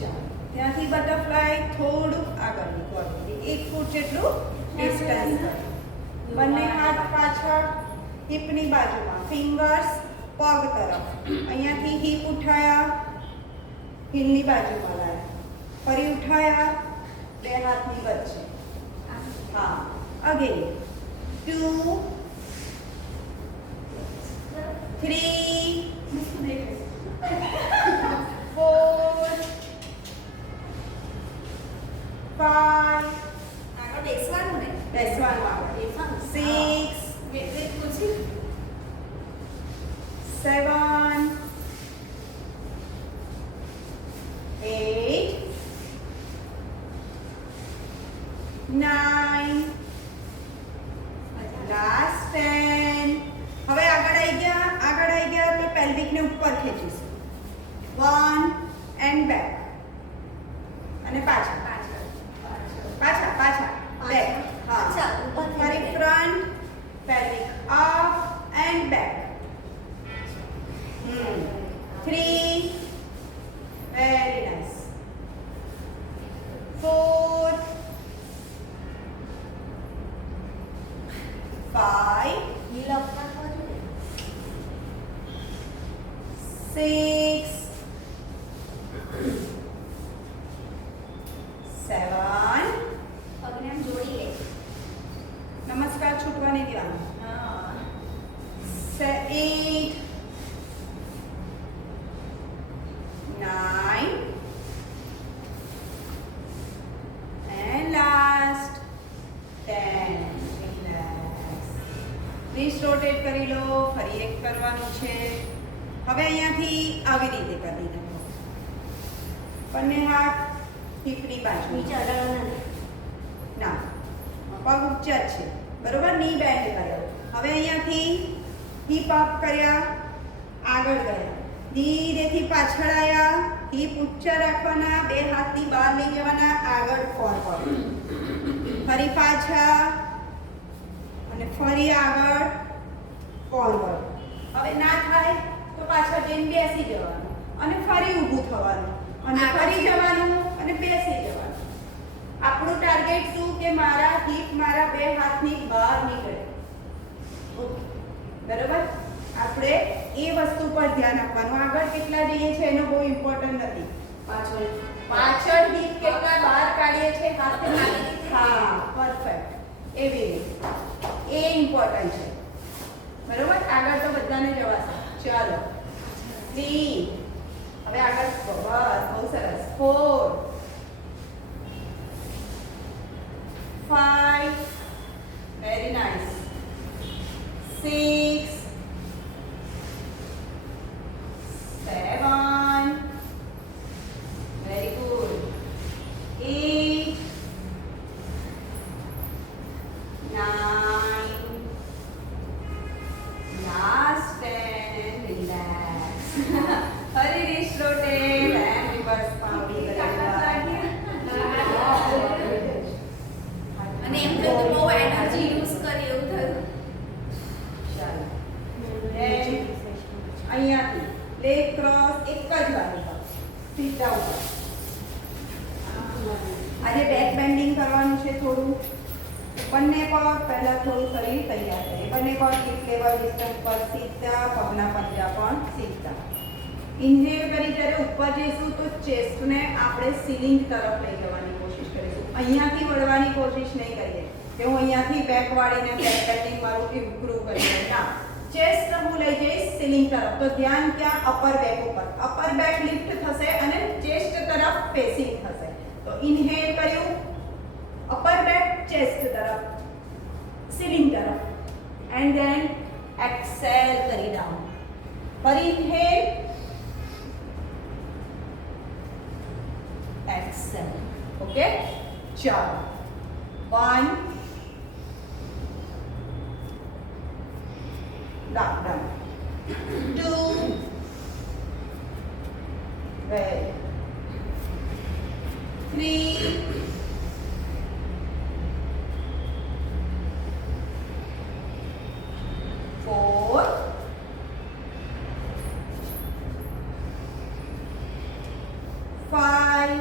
ચાલો ત્યાંથી બટરફ્લાય થોડું આગળ નીકળો 1 ફૂટ જેટલું ડિસ્ટન્સ બંને હાથ પાછળ હિપની બાજુમાં ફિંગર્સ પગ તરફ અહીંયાથી હિપ ઉઠાયા હિલની બાજુમાં લાયા ફરી ઉઠાયા બે હાથની વચ્ચે હા અગેન 2 3 4 5 આગળ બેસવાનું ને બેસવાનું આગળ 6 વેટ પૂછી 7 8 9 લાસ્ટ 10 હવે આગળ આવી ગયા તો પેલ્વિક ને ઉપર ખેંચીશું 1 એન્ડ બેક અને પાછા બેક હા ફરી front pelvic up and back 3 very nice 4 5 નીલા ઉપર બાજુ 6 7 પગને આમ જોડી લે નમસ્કાર છૂટવા નહીં દેવાનું હા 8 9 and last 10 relax please rotate કરી લો ફરી એક કરવાનું છે હવે અહીંયાથી આવી રીતે કરી દીધું બંને હાથ હિપની બાજુ નીચે અડાડવાના ના પગ ઊંચા જ છે બરોબર ની બેન્ડ કર્યો હવે અહીંયાથી હિપ અપ કર્યા આગળ ગયા ધીરેથી પાછળ આવ્યા હિપ ઊંચા રાખવાના બે હાથથી બહાર લઈ જવાના આગળ ફોરવર્ડ ફરી પાછા અને ફરી આગળ ફોરવર્ડ હવે ના થાય તો પાછળ જઈને બેસી જવાનું અને ફરી ઊભું થવાનું અને ફરી જવાનું અને બેસી જવાનું આપણું ટાર્ગેટ શું કે મારા હિપ મારા બે હાથની બહાર નીકળે ઓકે બરાબર આપણે એ વસ્તુ પર ધ્યાન આપવાનું આગળ કેટલા જઈએ છે એનો બહુ ઇમ્પોર્ટન્ટ નથી પાછળ હિપ કેટલા બહાર કાઢીએ છે હાથની હા પરફેક્ટ એવી રીતે એ ઇમ્પોર્ટન્ટ છે બરાબર આગળ તો બધાને જવાશે ચાલો 3 હવે આગળ બસ બહુ સરસ 4 5 very nice 6 7 very good 8 9 last 10 relax hurry wrist rotate and reverse palm અને એમ તો બહુ એનર્જી યુઝ કરી એવું થયું ચાલો અહીંયાથી લેગ ક્રોસ એક જ વાર સીધા ઉપર આજે બેક બેન્ડિંગ કરવાનું છે થોડું બંને પગ પહેલા થોડું શરીર તૈયાર કરીએ બંને પગ હિપ લેવલ ડિસ્ટન્સ પર સીધા પગના પંજા પણ સીધા ઇન્હેલ કરી જ્યારે ઉપર જઈશું તો ચેસ્ટને આપણે સીલિંગ તરફ લઈ જવાની કોશિશ કરીશું અહીંયાથી વળવાની કોશિશ નહીં કરીએ કે હું અહીંયાથી બેક વાળીને બેક બેન્ડિંગ મારું ઇમ્પ્રૂવ કરી ના ચેસ્ટ હું લઈ જઈશ સીલિંગ તરફ તો ધ્યાન ક્યાં અપર બેક લિફ્ટ થશે અને ચેસ્ટ તરફ ફેસિંગ થશે તો ઇન્હેલ કર્યું અપર બેક ચેસ્ટ તરફ સીલિંગ તરફ એન્ડ ધેન એક્સેલ કરી ડાઉન ફરી ઇન્હેલ એક્સેલ ઓકે ચાલો 1 done 2 very 3 4 5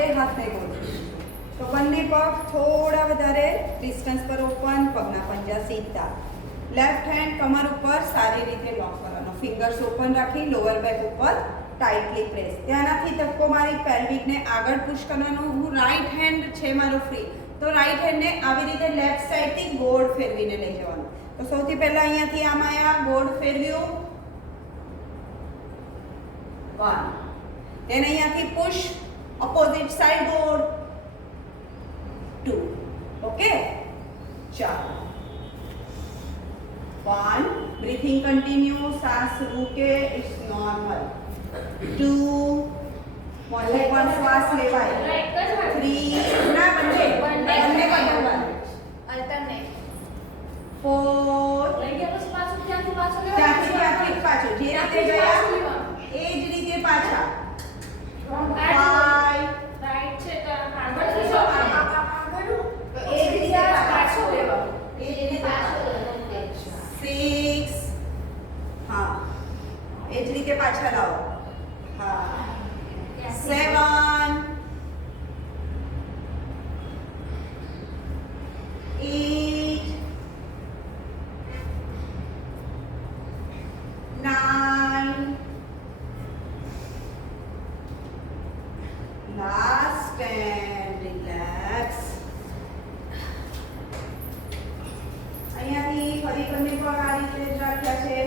હવે હાથને ગોળ કરીશું. તો બંને પગ થોડા વધારે ડિસ્ટન્સ પર ઓપન, પગના પંજા સીધા. લેફ્ટ હેન્ડ કમર ઉપર સારી રીતે લોક કરવાનો, ફિંગર્સ ઓપન રાખી લોઅર બેક ઉપર ટાઈટલી પ્રેસ. ત્યાંનાથી ધક્કો મારી પેલ્વિકને આગળ પુશ કરવાનો. હું રાઈટ હેન્ડ છે મારો ફ્રી, તો રાઈટ હેન્ડને આવી રીતે લેફ્ટ સાઈડથી ગોળ ફેરવીને લઈ જવાનું. તો સૌથી પહેલા અહીંયાથી આમ આયા, ગોળ ફેરવ્યું 1, then અહીંયાથી પુશ ઓપોઝિટ સાઈડ ગોળ 2. ઓકે, ચાલો 1, breathing continue, सांस रुके, it's normal. 2, only one શ્વાસ લેવાય. 3, ના બંને બદલવાનું. અલ્ટરનેટ 4, ત્યાંથી પાછો, જે રીતે ગયા એ જ રીતે પાછા. 5, એ જ રીતે પાછો, એ જ રીતે પાછો. 6, હા એ જ રીતે પાછા લાવો. હા 7, 8, 9, last and relax. અહીંયાથી ફરી બંને પગ આ રીતે જ રાખ્યા છે,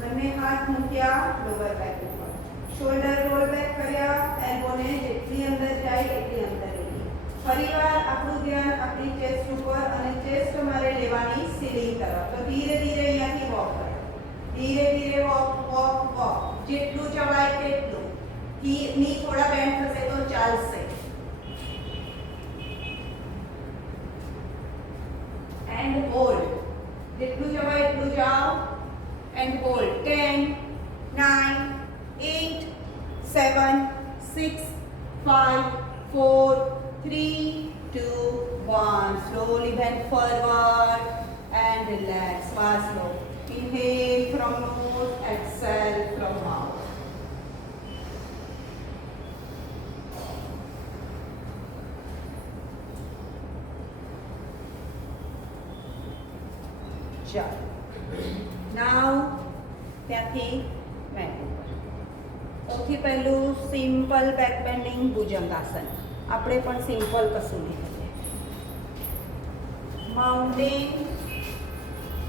બંને હાથ મૂક્યા લોઅર બેક ઉપર, શોલ્ડર રોલ બેક કર્યા, એલ્બોને જેટલી અંદર જાય એટલી અંદર લઈ. ફરીવાર આપણું ધ્યાન આપણી ચેસ્ટ ઉપર અને ચેસ્ટ મારે લેવાની સીલિંગ તરફ. તો ધીરે ધીરે અહીંયાથી વોક કરો, ધીરે ધીરે વોક વોક વોક, જેટલું જવાય તેટલું. ની થોડા બેન્ડ થશે તો ચાલશે. એન્ડ હોલ્ડ, જેટલું જવાય એટલું જાઓ and hold. 10, 9, 8, 7, 6, 5, 4, 3, 2, 1. Slowly bend forward and relax. શ્વાસ લો. Inhale from nose, exhale from mouth. ચાલો નાવ ત્યાંથી મેટ ઉપર. સૌથી પહેલું સિમ્પલ બેક બેન્ડિંગ ભુજંગાસન. આપણે પણ સિમ્પલ કશું નહીં કરીએ.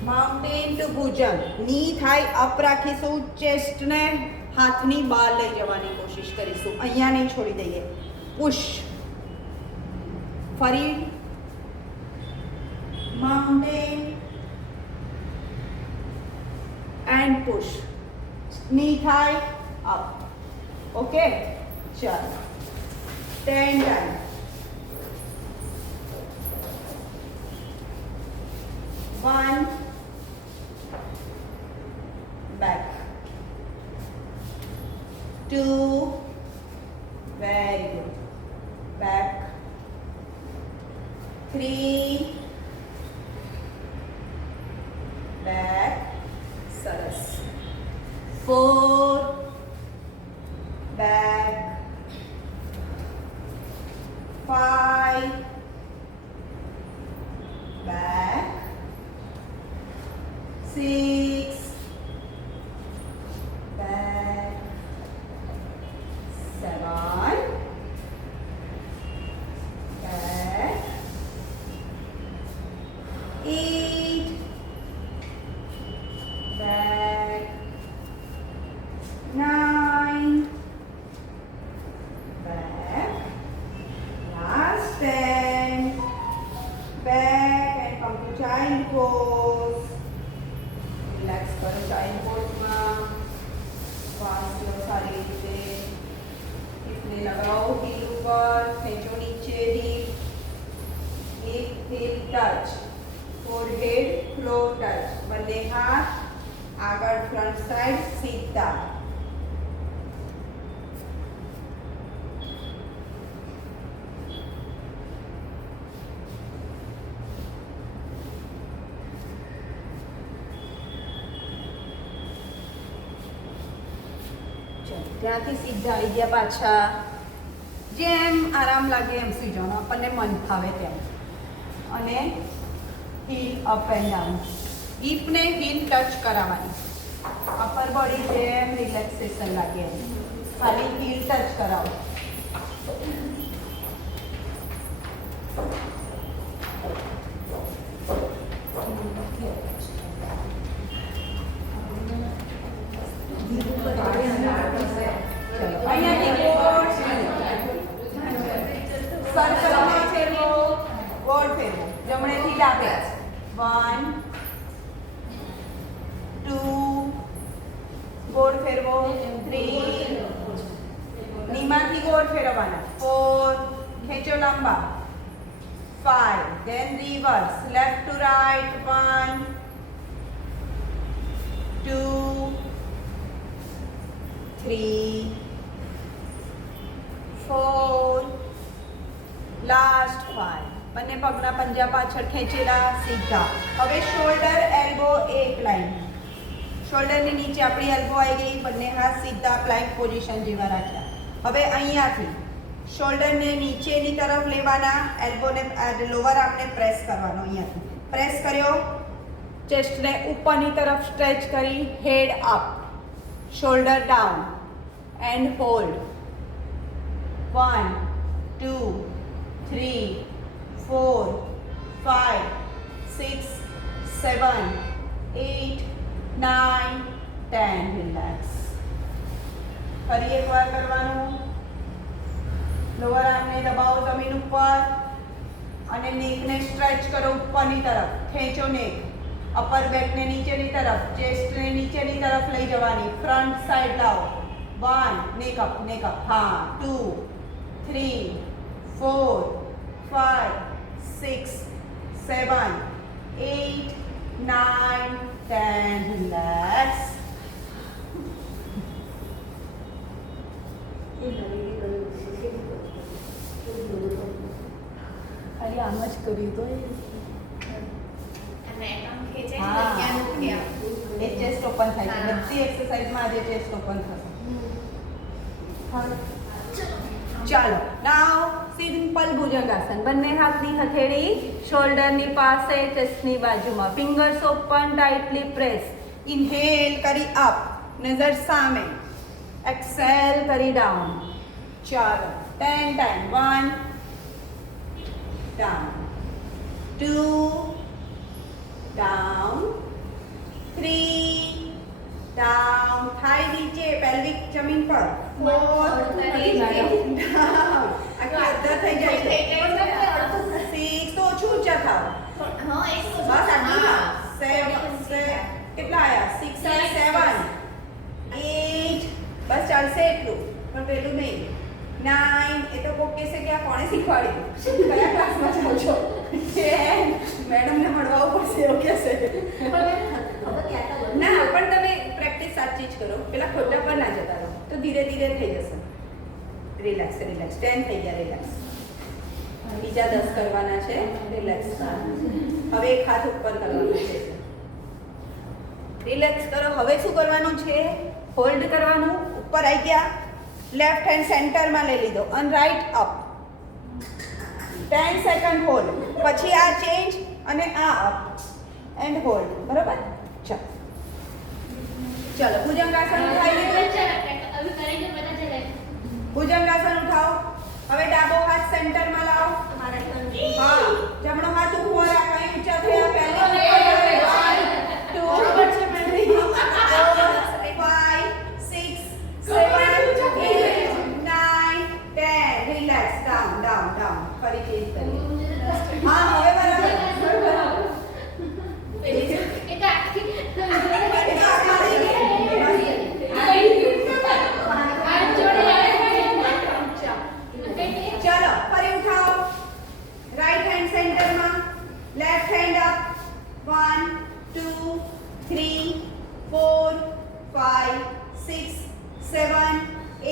માઉન્ટેન ટુ ભુજંગ. ની થાય અપ રાખીશું, ચેસ્ટને હાથની બહાર લઈ જવાની કોશિશ કરીશું, અહીંયા નહીં છોડી દઈએ. પુશ, ફરી mountain and push. Knee thigh up. Okay, chalo. 10 done. 1, back. 2, very good. Back. 3, back. સરસ. 4, back. 5, back. 6, back. 7, back. 8, back. 9, back. Last 10, back and come to child pose. Relax करो child pose में. श्वास लो सारी रीते. हिपने लगाओ heal ऊपर, खेचो नीचे heel. Hip hip touch. Forehead floor touch. बंदे हाथ આગળ ફ્રન્ટ સાઈડ સીધા. ત્યાંથી સીધા આવી ગયા પાછા. જેમ આરામ લાગે એમ સુઈ જવાનું, આપણને મન ફાવે તેમ. અને હીલ અપ એન્ડ ડાઉન. હિપને હીલ ટચ કરાવવાની. અપર બોડી જેમ રિલેક્સેશન લાગે એમ. ખાલી હીલ ટચ કરાવો. અહીંયાથી ગોળ સર્કલમાં ફેરવો, ગોળ ફેરવો, જમણેથી ડાબે. 1 2 ગોળ ફેરવો, 3 નીમાંથી ગોળ ફેરવવાના, 4 ખેંચો લાંબા, 5 then reverse left to right, 1 2 3 4 last 5. બંને પગના પંજા પાછળ ખેંચેલા, સીધા. હવે શોલ્ડર એલ્બો એક લાઈન. શોલ્ડરની નીચે આપણી એલ્બો આવી ગઈ, બંને હાથ સીધા પ્લાન્ક પોઝિશન જેવા રાખ્યા. હવે અહીંયાથી શોલ્ડરને નીચેની તરફ લેવાના, એલ્બોને લોવર આર્મને પ્રેસ કરવાનો. અહીંયાથી પ્રેસ કર્યો, ચેસ્ટને ઉપરની તરફ સ્ટ્રેચ કરી, head up, shoulder down and hold. 1 2 3 4 5 6 7 8 9 10. Relax. ફરી એકવાર કરવાનું. લોઅર આર્મને દબાવો જમીન ઉપર અને નેકને સ્ટ્રેચ કરો ઉપરની તરફ, ખેંચો નેક. અપર બેકને નીચેની તરફ, ચેસ્ટને નીચેની તરફ લઈ જવાની, ફ્રન્ટ સાઈડ લાવો. 1 નેક અપ, હા. 2 3 4 5 6 7 8 9 10. રિલેક્સ. ખાલી આમ જ કર્યું તો એ ચેસ્ટ ઓપન થાય છે. બધી એક્સરસાઇઝમાં આજે ચેસ્ટ ઓપન થશે. ચાલો નાવ સિમ્પલ ભુજંગાસન. બંને હાથની હથેળી શોલ્ડરની પાસે, ચેસ્ટની બાજુમાં, fingers open, tightly press. Inhale કરી અપ, નજર સામે. એક્સેલ કરી ડાઉન. ચાલો 10 ટાઈમ. 1 down, 2 down, 3 down, થાઈ નીચે, પેલ્વિક જમીન પર, 4 down, આખી અદ્ધર થઈ જાય છે, 6 તો ઓછું ઊંચા થાવ, બસ આટલું, 7 કેટલા આયા, 6 અને 7, 8 બસ ચાલશે એટલું, પણ પેલું નહીં, 9 એ તો કોક કહેશે કે આ કોણે શીખવાડ્યું, કયા ક્લાસમાં જાઓ છો, 10 મેડમને મળવા પડશે એવું કહેશે. ના પણ તમે પ્રેક્ટિસ સાચી જ કરો, પેલા ખોટા પર ના જતા રહો તો ધીરે ધીરે થઈ જશે. Relax relax. 10 થઈ ગયા. રિલેક્સ. બીજા 10 કરવાના છે. રિલેક્સ. હવે એક હાથ ઉપર કરવાનો છે. રિલેક્સ કરો. હવે શું કરવાનું છે? હોલ્ડ કરવાનું. ઉપર આવી ગયા, લેફ્ટ હેન્ડ સેન્ટરમાં લઈ લીધો અને રાઈટ અપ. 10 સેકન્ડ હોલ્ડ, પછી આ ચેન્જ અને આ અપ એન્ડ હોલ્ડ. બરાબર? ચાલો ચલો ભુજંગાસન ઉઠાવી લીધું. ભુજંગાસન ઉઠાવો. હવે ડાબો હાથ સેન્ટરમાં લાવો. હા, જમણો હાથ ઉપર રાખો. અહીં ઊંચા થયા. પહેલી 1 2 5 6 7 8 9 10. રિલેક્સ. Down down down. ફરી ચેન્જ કરીએ. હા હવે બરાબર. ચલો ફરી ઉઠાઓ. રાઈટ હેન્ડ સેન્ટરમાં, લેફ્ટ હેન્ડ અપ. 1 2 3 4 5 6 7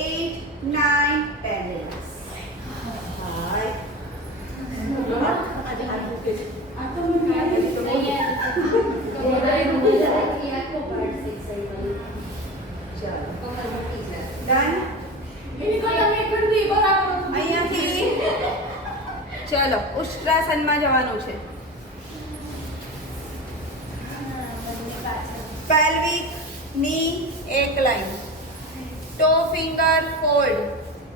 8 9 10. હાય ડન. અહીંયા પેલ્વિક ની એક લાઈન, ટો ફિંગર ફોલ્ડ,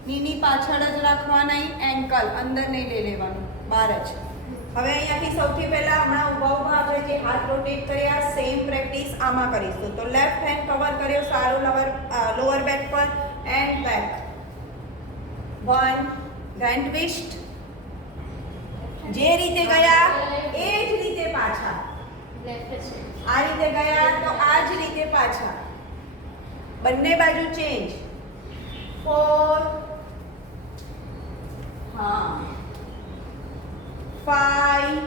નીની પાછળ જ રાખવાના, એન્કલ અંદર નહીં લઈ લેવાનું, બહાર જ. હવે અહીંયાથી સૌથી પહેલા હમણાં ઊભા ઊભા આપણે જે હાથ રોટેટ કર્યા સેમ પ્રેક્ટિસ આમાં કરીશું. તો લેફ્ટ હેન્ડ કવર કર્યો સારો લોઅર બેક પર એન્ડ બેક. 1 grand twist. જે રીતે ગયા એ જ રીતે પાછા. આ રીતે ગયા તો આ જ રીતે પાછા. બંને બાજુ ચેન્જ. 4 હા 5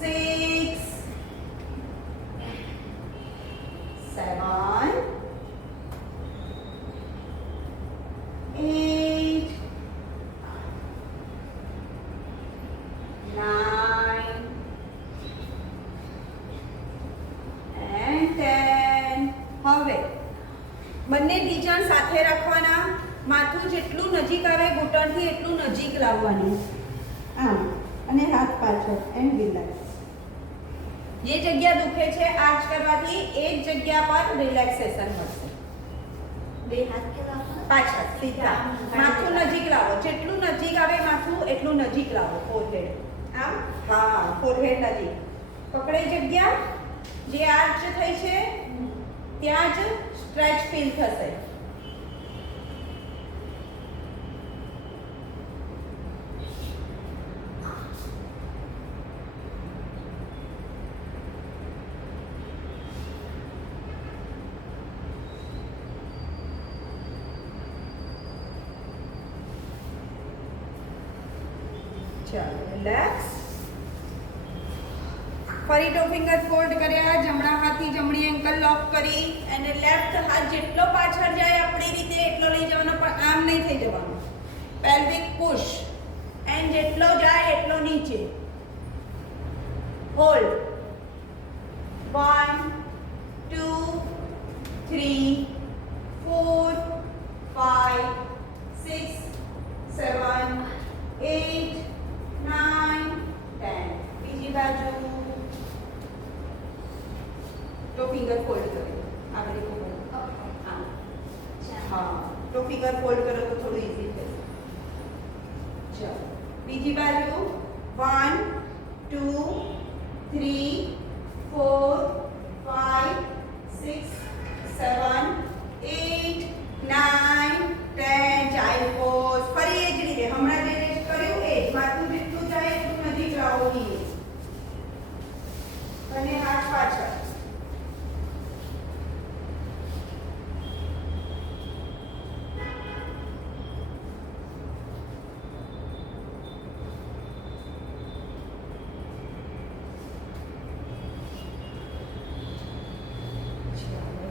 6 7 8 9 and 10. હવે બંને ઢીંચણ સાથે રાખવાના, માથું જેટલું નજીક આવે ઘૂંટણથી એટલું નજીક લાવવાનું, આમ, અને હાથ પાછળ એન્ડ રિલેક્સ. જે જગ્યા દુખે છે આજ કરવાથી એ જ જગ્યા પર રિલેક્સેશન મળશે. બે હાથ કેવા પાછળ સીધા, માથું નજીક લાવો, જેટલું નજીક આવે માથું એટલું નજીક લાવો. ફોરહેડ આમ, હા ફોરહેડ નજીક પકડે જગ્યા, જે આર્ચ થઈ છે ત્યાં જ સ્ટ્રેચ ફીલ થશે. ચાલો રિલેક્સ. ફરી ટો ફિંગર ફોલ્ડ કર્યા, જમણા હાથથી જમણી એન્કલ લોક કરી અને લેફ્ટ હાથ જેટલો પાછળ જાય આપણી રીતે એટલો લઈ જવાનો, પણ આમ નહીં થઈ જવાનું. પેલ્વિક પુશ એન્ડ જેટલો જાય એટલો નીચે. હોલ્ડ. 1 2 3 4 5 6 7 8 9 10. બીજી બાજુ. તો ફિંગર ફોલ્ડ કરો, આગળ હા તો ફિંગર ફોલ્ડ કરો તો થોડું ઈઝી થશે. ચાલો બીજી બાજુ. 1 2 3 4 5 6 7 8 9 10. Child pose. ફરી એ જ રીતે હમણાં જે રેસ્ટ કર્યું એ જ, માથું જેટલું જાય એટલું નજીક લાવો નીચે અને હાથ પાછળ.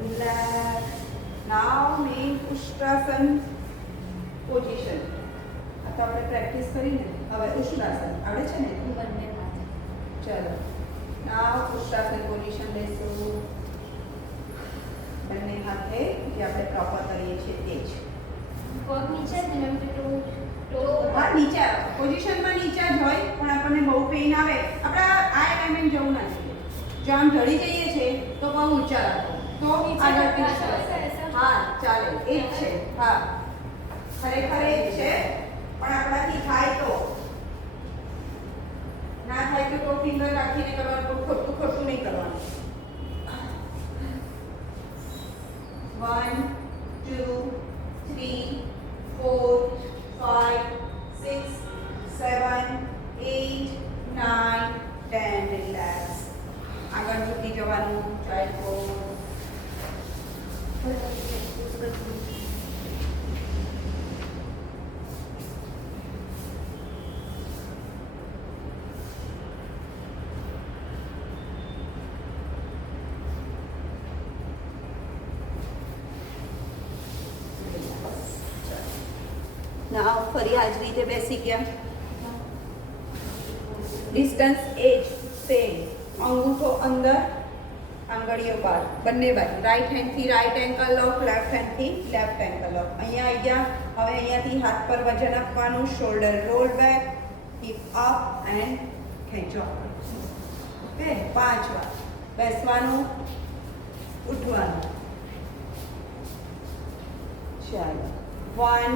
Relax. Now main ઉષ્ટ્રાસન પોઝિશન. આ તો આપણે પ્રેક્ટિસ કરીને હવે ઉષ્ટ્રાસન આવડે છે ને? બંને હાથ. ચલો નાવ ઉષ્ટ્રાસન પોઝિશન લેશું. બંને હાથે જે આપણે પ્રોપર કરીએ છીએ તે જ. પગ નીચે જ ને, એમ કે ટો હા નીચે પોઝિશનમાં નીચે જ હોય, પણ આપણને બહુ પેઇન આવે આપણે આ એમ જવું નથી. જો આમ ઢળી જઈએ છે તો બહુ ઊંચા રાખો તો આગળ હા ચાલે. એ જ છે. હા ખરેખર એ જ છે, પણ આપણાથી થાય તો. ના થાય તો ટો ફિંગર રાખીને કરવાનું, ખોટું ખોટું નહીં કરવાનું. 1 2 3 4 5 6 7 8 9 10. રિલેક્સ. આગળ ઝૂકી જવાનું. Child pose. નાવ ફરી આ જ રીતે બેસી ગયા. ડિસ્ટન્સ એ જ સેમ. અંગૂઠો અંદર, આંગળીઓ બહાર, બંને બાજુ. રાઈટ હેન્ડથી રાઈટ એન્કલ લોક, લેફ્ટ હેન્ડથી લેફ્ટ એન્કલ લોક. અહીંયા આવી ગયા. હવે અહીંયાથી હાથ પર વજન આપવાનું. Shoulder roll back, hip up and ખેંચો. ઓકે 5 વાર બેસવાનું, ઉઠવાનું. ચાલો 1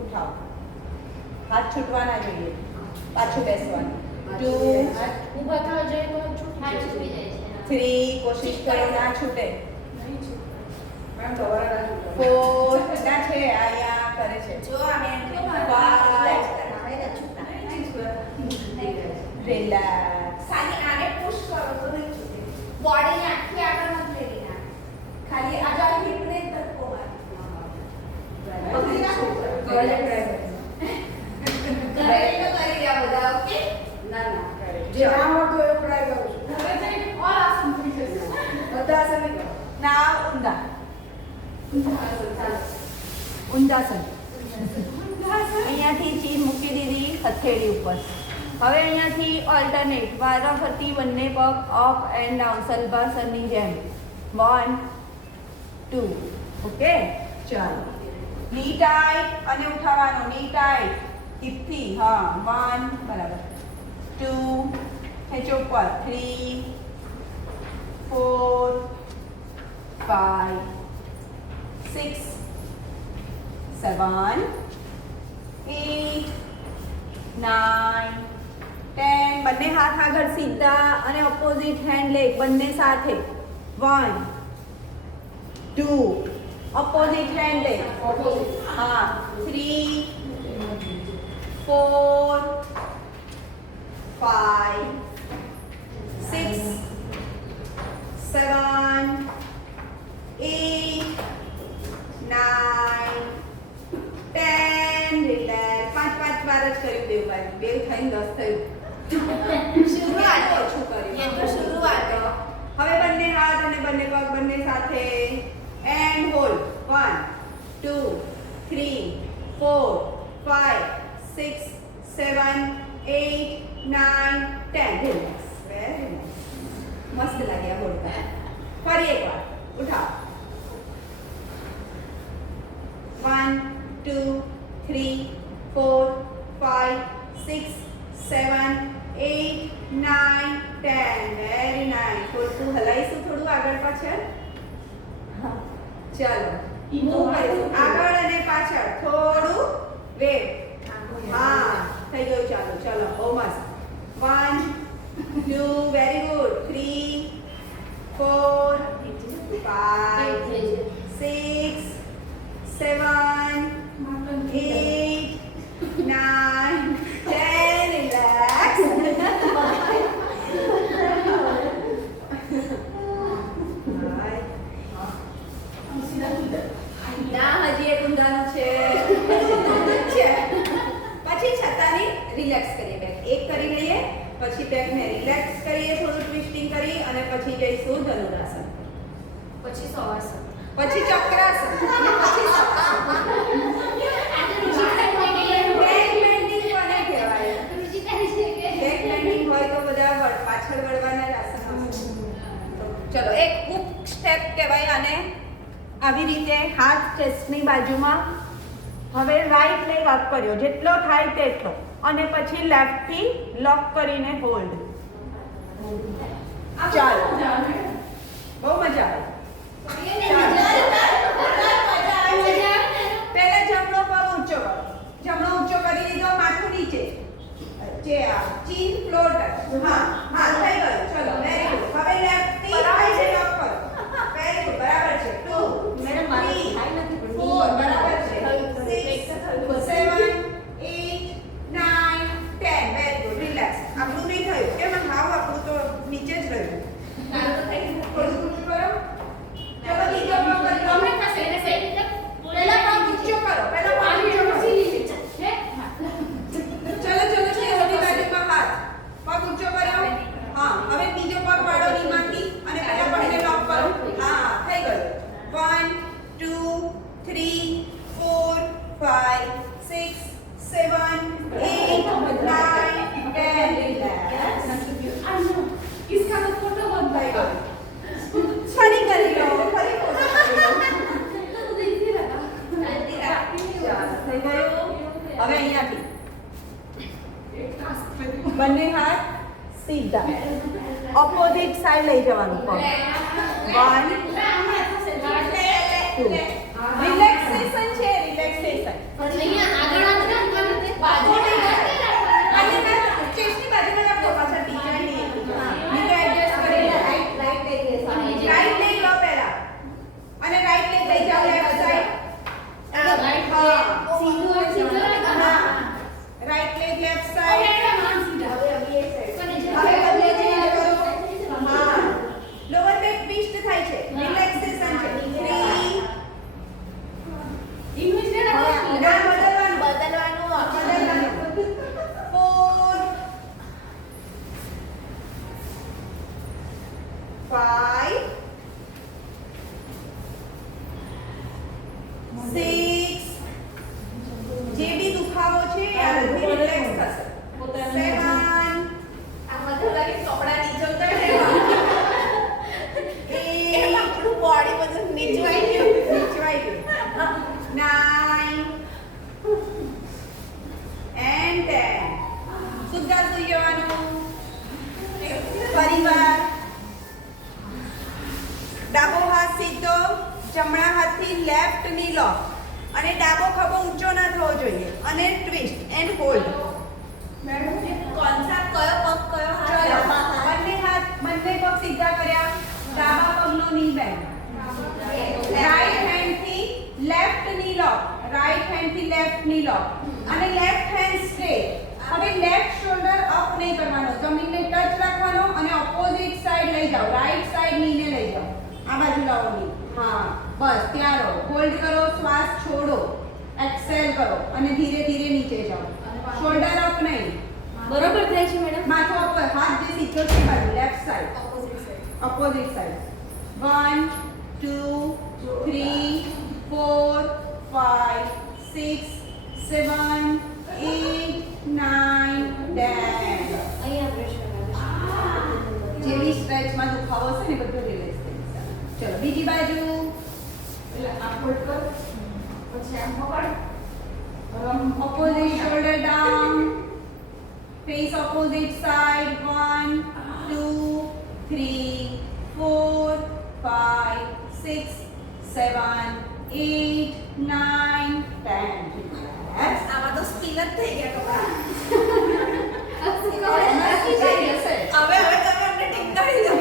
ઉઠાવો, હાથ છૂટવાના જોઈએ, પાછું બેસવાનું. 2 ઊભા થવા જોઈએ તો છૂટી જાય છે. 3 કોશિશ કરો ના છૂટે. 4 બધા છે અહીંયા કરે છે. જો આ બેન તો 5 રિલેક્સ. સાની આને પુશ કરો તો નહીં છૂટે. બોડીને આખી આગળ મત લઈ ના. ખાલી આ જાળી હિપને જ ધક્કો માર. ઘરે તો કરી રહ્યા બધા, ઓકે? ના જે ના આવડતું હોય એ ટ્રાય કરું છું. હવે જઈને ઓર આસન થઈ જશે. બધા આસન નહીં કરો. ના ઊંધા ઊંધાસન. અહીંયાથી ચીન મૂકી દીધી હથેળી ઉપર. હવે અહીંયાથી ઓલ્ટરનેટ વારાફરતી બંને પગ અપ એન્ડ ડાઉન સલભાસનની જેમ. 1 2 ઓકે ચાલો. ની ટાઈટ અને ઉઠાવવાનો, ની ટાઈટ હિપથી. હા 1 બરાબર. 2 ખેંચો ઉપર. 3 4 5 6 7 8 9 10. બંને હાથ આગળ સીધા અને ઓપોઝિટ હેન્ડ લેગ બંને સાથે. 1 2 ઓપોઝિટ હેન્ડ લેગ. હા 3 4 5 6 7 8 9 10. રિલેક્સ. 5 વાર જ કર્યું દેવભાઈ. બે થઈને 10 થયું. शुरुआत ઓછું કર્યું. ये तो शुरुआत है. હવે બંને હાથ અને બંને પગ બંને સાથે and hold. 1 2 3 4 5 6 7 8 9 10. Relax. Very nice. મસ્ત લાગ્યા બોલતા. ફરી એકવાર ઉઠાવો. 1 2 3 4 5 6 7 8 9 10. Very nice. થોડું હલાઈશું, થોડું આગળ પાછળ. ચાલો મૂવ કરીશું આગળ અને પાછળ. થોડું વેવ. હા થઈ ગયું. ચાલો ચાલો બહુ મસ્ત. 1 2 વેરી ગુડ. 3 4 5 6 7 8 9 10. રિલેક્સ. ના હજી એક ઊંધાનું છે. પછી છતાંની રિલેક્સ કરીએ. બેક એક કરી લઈએ, પછી બેકને રિલેક્સ કરીએ, થોડું ટ્વિસ્ટિંગ કરી અને પછી જઈશું ધનુરાસન, પછી સવાસન. પછી ચક્રાસન, પછી બેક બેન્ડિંગ કોને કહેવાય? બેક બેન્ડિંગ હોય તો બધા પાછળ વળવાના જ આસન હશે. ચલો એક હૂક સ્ટેપ કહેવાય આને. આવી રીતે હાથ ચેસ્ટની બાજુમાં. હવે રાઈટ લેગ અપ કર્યો જેટલો થાય તેટલો અને પછી લેફ્ટ થી લોક કરીને હોલ્ડ. ચાલો બહુ મજા આવે. પહેલા જમણો પગ ઊંચો કરો. જમણો ઊંચો કરી લીધો, માથું નીચે, જે આ ચીન ફ્લોર ટચ. હા હા થઈ ગયું. ચલો વેરી ગુડ. હવે લેફ્ટ થી પાછે લોક કરો. Very good. બરાબર છે. 2 મેડમ મારી 3 થાય નથી પણ 4 બરાબર છે. 6 7 8 9 10. Very good. રિલેક્સ. આપણું નહીં થયું કેમ? હાવ આપણું તો નીચે જ રહ્યું. થોડું ઊંચું કરો. ચલો બીજો પગ કરી લો. પહેલા પગ ઊંચો કરો. પહેલા પગ ઊંચો કરો. ચલો ચલો ચેસ્ટની બાજુમાં હાથ. પગ ઊંચો કર્યો. હા હવે બીજો પગ વાળો નીમાંથી અને પહેલા પગને લોક કરો. હા થઈ ગયું. 1 2 3 4 5 6 7 8 9 10. રિલેક્સ. इसका तो फोटो बन થઈ ગયું. ફરી કરી લો. ફરી photo કરી લો. ચાલો, થઈ ગયું. હવે અહીંયાથી બંને હાથ સીધા. ઓપોઝિટ સાઈડ લઈ જવાનું પગ 1 2 રિલેક્સેશન છે રિલેક્સેશન ચેસ્ટની બાજુમાં રાખો પાછળ ટીચર ની નીચે એડજસ્ટ કરી રાઈટ લઈ લો પહેલા અને રાઈટ લેગ લઈ જાઓ left side right leg left side હવે બંને ચેન્જ કરો હા લોઅર બેક ટ્વિસ્ટ થાય છે રિલેક્સેશન છે 3 ના બદલવાનું 4 5 6 જે બી દુખાવો છે આનાથી રિલેક્સ થશે 7 નીચવાઈ ગયું 9 and 10 સુધા સુઈ જવાનું ફરીવાર ડાબો હાથ સીધો જમણા હાથથી લેફ્ટ ની લો અને ડાબો ખભો ઊંચો ના થવો જોઈએ અને ટ્વિસ્ટ એન્ડ હોલ્ડ બંને પગ સીધા કર્યા ડાબા પગનો ની બેન્ડ રાઈટ હેન્ડ થી લેફ્ટ ની લોક રાઈટ હેન્ડ થી લેફ્ટ ની લોક અને લેફ્ટ હેન્ડ સ્ટ્રેટ હવે લેફ્ટ શોલ્ડર અપ નહીં કરવાનો જમીનને ટચ રાખવાનો અને ઓપોઝિટ સાઈડ લઈ જાઓ રાઈટ સાઈડ નીને લઈ જાઓ આ બાજુ લાવો ની હા બસ ત્યાં રહો હોલ્ડ કરો શ્વાસ છોડો એક્સેલ કરો અને ધીરે ધીરે નીચે જાઓ શોલ્ડર અપ નહીં બરોબર થાય છે મેડમ માથું ઉપર હાથ જે સીધો છે બાજુ લેફ્ટ સાઈડ opposite side 1 2 3 4 5 6 7 8 9 10 અહીંયા પ્રેશર જેવી સ્ટ્રેચમાં દુખાવો છે ને બધું રિલેક્સ થઈ જશે ચલો બીજી બાજુ એટલે આ ફોલ્ડ કર પછી આમ પકડ opposite shoulder down face opposite side 1 2 3 4 5 6 7 8 9 10 આમાં તો સ્પિન જ થઈ ગયા કપડા હવે તમે અમને ટીંગાડી દો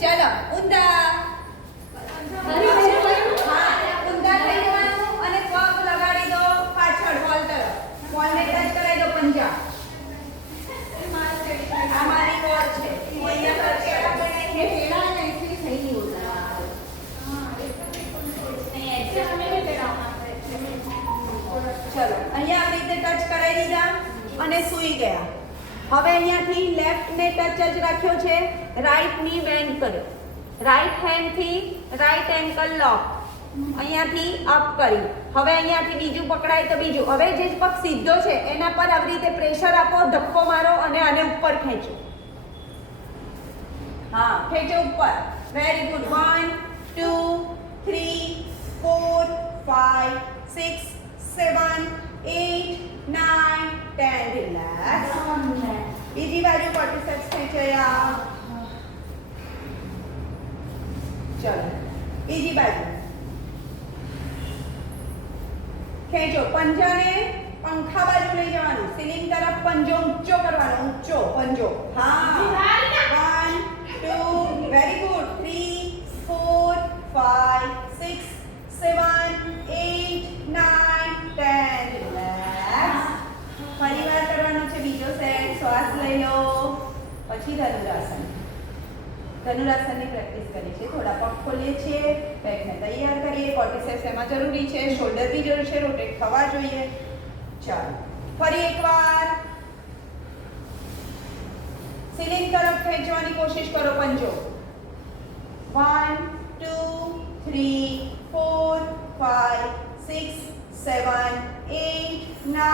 ચલો ઊંધા ઊંધા થઈ જવાનું અને પગ લગાડી દો પાછળ વોલ તરફ વોલને ટચ કરાવી દો પંજા આ મારી વોલ છે અહીંયા પર કેળા બનાવી છે કેળા અને આઈસ્ક્રીમ થઈ ગઈ હોતા ચલો અહીંયા આવી રીતે ટચ કરાવી દીધા અને સૂઈ ગયા હવે અહીંયાથી લેફ્ટ ને ટચ જ રાખ્યો છે રાઈટ ની બેન્ડ કર્યો રાઈટ હેન્ડ થી રાઈટ એન્કલ લોક અહીંયાથી અપ કર્યું હવે અહીંયાથી બીજું પકડાય તો બીજું હવે જે પગ સીધો છે એના પર આવી રીતે પ્રેશર આપો ધક્કો મારો અને આને ઉપર ખેંચો હા ખેંચો ઉપર વેરી ગુડ 1 2 3 4 5 6 7 8 9 10 રિલેક્સ બીજી બાજુ કોર્ટિસેપ્સ ખેંચાયા ચલો બીજી બાજુ ખેંચો પંજાને પંખા બાજુ લઈ જવાનું સીલિંગ તરફ પંજો ઊંચો કરવાનો ઊંચો પંજો હા 1 2 વેરી ગુડ 3 4 5 6 7 8 9 10 રિલેક્સ ફરીવાર કરવાનો છે બીજો સેટ શ્વાસ લઈ લો પછી ધનુરાસન ધનુરાસનની પ્રેક્ટિસ કરી છે થોડા પગ ખોલીએ છીએ પેટને તૈયાર કરીએ કોર્ટિસેપ્સ એમાં જરૂરી છે શોલ્ડર બી જરૂર છે રોટેટ થવા જોઈએ ચાલો ફરી એકવાર સીલિંગ તરફ ખેંચવાની કોશિશ કરો પંજો 1 2 3 4 5 6 7 8 9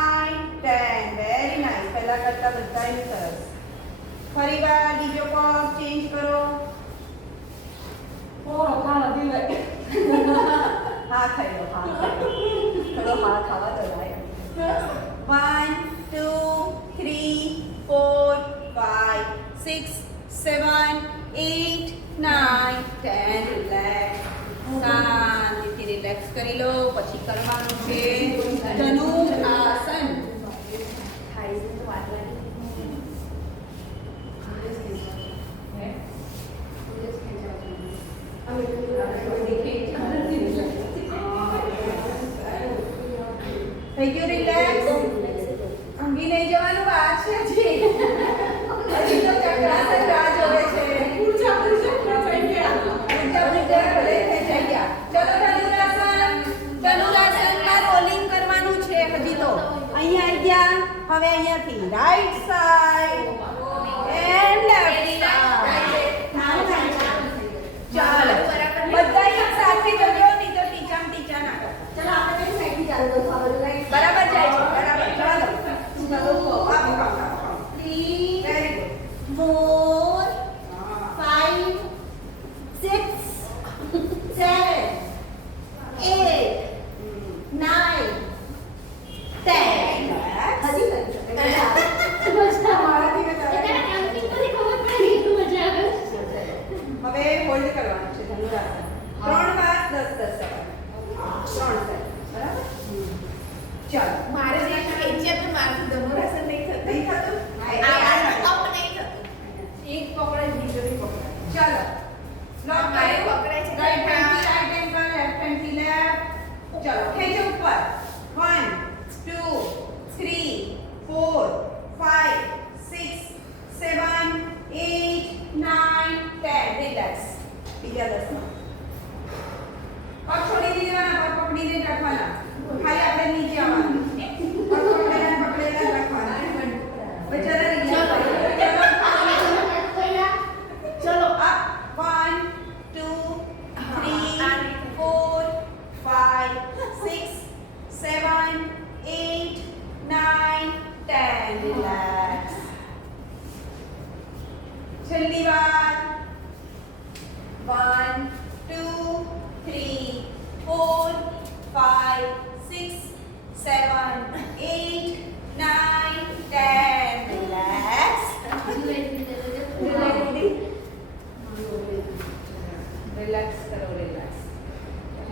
10 વેરી નાઇસ પહેલા કરતા બધાયનું સરસ ફરીવાર બીજો પગ ચેન્જ કરો હા ખાઈ લો હા થોડો હા ખાવા તો લાય 1 2 3 4 5 6 7 8 9 10 રિલેક્સ શાંતિથી રિલેક્સ કરી લો પછી કરવાનું છે ધનુરાસન થાય છે તો વાંચવાની થઈ ગયું રિલેક્સ ઊંઘી નહીં જવાનું વાર છે હજી હજી તો ચક્રાસન રાહ જોવે છે ઊર્જા થઈ ગયા ચલો ધનુરાસનમાં રોલિંગ કરવાનું છે હજી તો અહીંયા આવી ગયા હવે અહીંયાથી right side and left side ચાલો બધા એક સાથે કરજો નહીં તો ટીચા ના કરો ચલો આપણે કઈ સાઈડથી ચાલુ કરશું આ બધું રાઈટ બરાબર જાય છે બરાબર ચાલો આપો 3 વેરી 4 5 6 7 8 9 10 હજી હવે હોલ્ડ કરવાનું છે ધનુરાસન 3 વાર 10 સેકન્ડ 3 સેકન્ડ બરાબર ચાલો મારે જે ખેંચ્યા તો મારથી ધનુરાસન નહીં થતું નહીં થતું આ અપ નહીં થતું એક પકડાય બીજો બી પકડાય ચાલો લોક મારે કરો પકડાય છે રાઈટ હેન્ડ પર લેફ્ટ હેન્ડ થી લેફ્ટ ચાલો ખેંચો ઉપર 1 2 3 4 5 6 7 8 9 10 રિલેક્સ બીજા 10 પગ છોડી દેવાના પગ પકડીને જ રાખવાના ખાલી આપણે નીચે આવવાનું પગ પકડેલા જ રાખવાના બચારા રિલેક્સ ચલો અપ 1 2 3 4 5 6 7 8 9 10 રિલેક્સ છેલ્લી વાર 1 2 3 4 5 6 7 8 9 10 રિલેક્સ રિલેક્સ કરો relax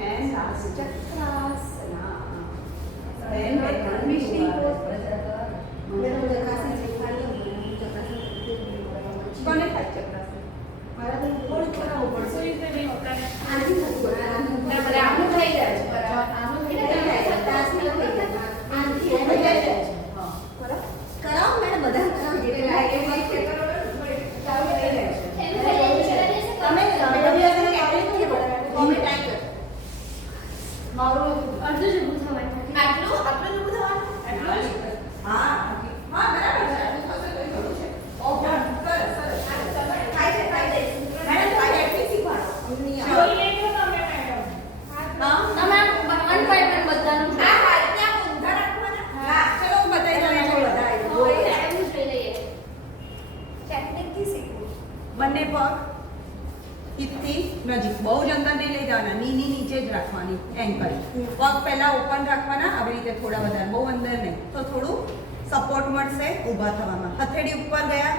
and last ચક્રાસના then Mishri કોને થાય ચક્રાસન થોડું કરાવવું પડશે આજી આનું થઈ જાય છે બરાબર આનું થઈ જાય છે તાસની થઈ જાય આનું થઈ જાય છે હા બરાબર કરાવો મેડમ બધા કરાવો જે લાગે એ છે કરો ચાલુ થઈ જાય છે તમે ધનુરાસન આપણે નથી બરાબર કોમેન્ટ આવી મારું અડધું જ ઊભું થવાનું આટલું આટલું જ ઊભું થવાનું આટલું જ હા હા બરાબર છે આટલું થશે તો ઘણું છે ઓકે સરસ સરસ થાય છે મેડમ થાય એટલી શીખવાડો અમને જોઈ લેજો તમે મેડમ હા તમે 1 by 1 બધાનું આ હાથને આમ ઊંધા રાખવાના હા ચલો હું બતાવી દઉં છું એવું જોઈ લઈએ ટેકનિક થી શીખવું બંને પગ હિપથી નજીક બહુ જ અંદર નહીં લઈ જવાના નીની નીચે જ રાખવાની એન્કલ પગ પહેલા ઓપન રાખવાના આવી રીતે થોડા વધારે બહુ અંદર નહીં તો થોડું સપોર્ટ મળશે ઊભા થવામાં હથેળી ઉપર ગયા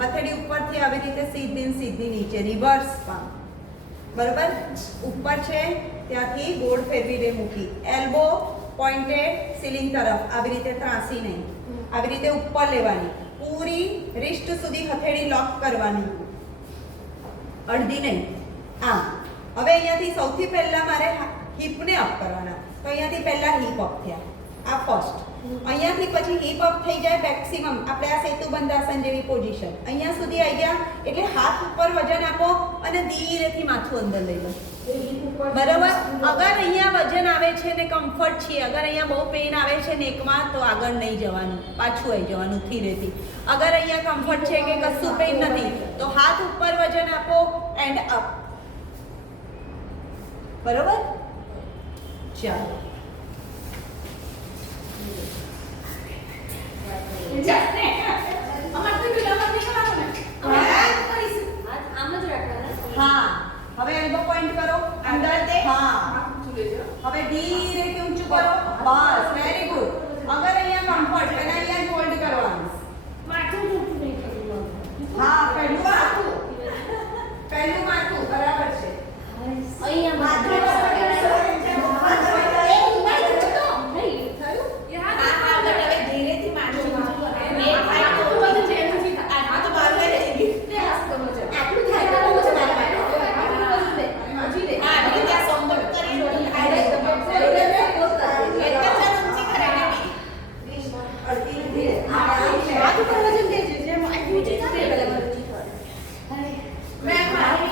હથેળી ઉપરથી આવી રીતે સીધી નીચે રિવર્સ પામ બરોબર ઉપર છે ત્યાંથી ગોળ ફેરવી દે મૂકી એલ્બો પોઇન્ટેડ સીલિંગ તરફ આવી રીતે ત્રાસી નહીં આવી રીતે ઉપર લેવાની પૂરી રિસ્ટ સુધી હથેળી લોક કરવાની અડધી નહીં આમ હવે અહીંયાથી સૌથી પહેલા મારે હિપને અપ કરવાના તો અહીંયાથી પહેલા હિપ અપ થયા આ ફર્સ્ટ અહીંયાથી પછી હિપ અપ થઈ જાય મેક્સિમમ આપણે આ સેતુ બંધાસન જેવી પોઝિશન અહીંયા સુધી આવી ગયા એટલે હાથ ઉપર વજન આપો અને ધીરેથી માથું અંદર લઈ લો બરાબર અગર અહીંયા વજન આવે છે ને કમ્ફર્ટ છે અગર અહીંયા બહુ પેન આવે છે નેકમાં તો આગળ નહીં જવાનું પાછું આવી જવાનું ધીરેથી અગર અહીંયા કમ્ફર્ટ છે કે કશું પેન નથી તો હાથ ઉપર વજન આપો એન્ડ અપ બરાબર ચાલો હા હવે એલ્બો પોઇન્ટ કરો અંદર હા હવે ધીરેથી ઊંચું કરો બસ વેરી ગુડ અગર અહીંયા કમ્ફર્ટ અને અહીંયા ફોલ્ડ કરવાનું. માથું ઊંચું નહીં કરવું. હા, પહેલું માથું બરાબર છે. અહીંયા માથું હા, બટ હવે ધીરેથી માથું આટલું થાય તો બહુ છે મારા મેમ મારું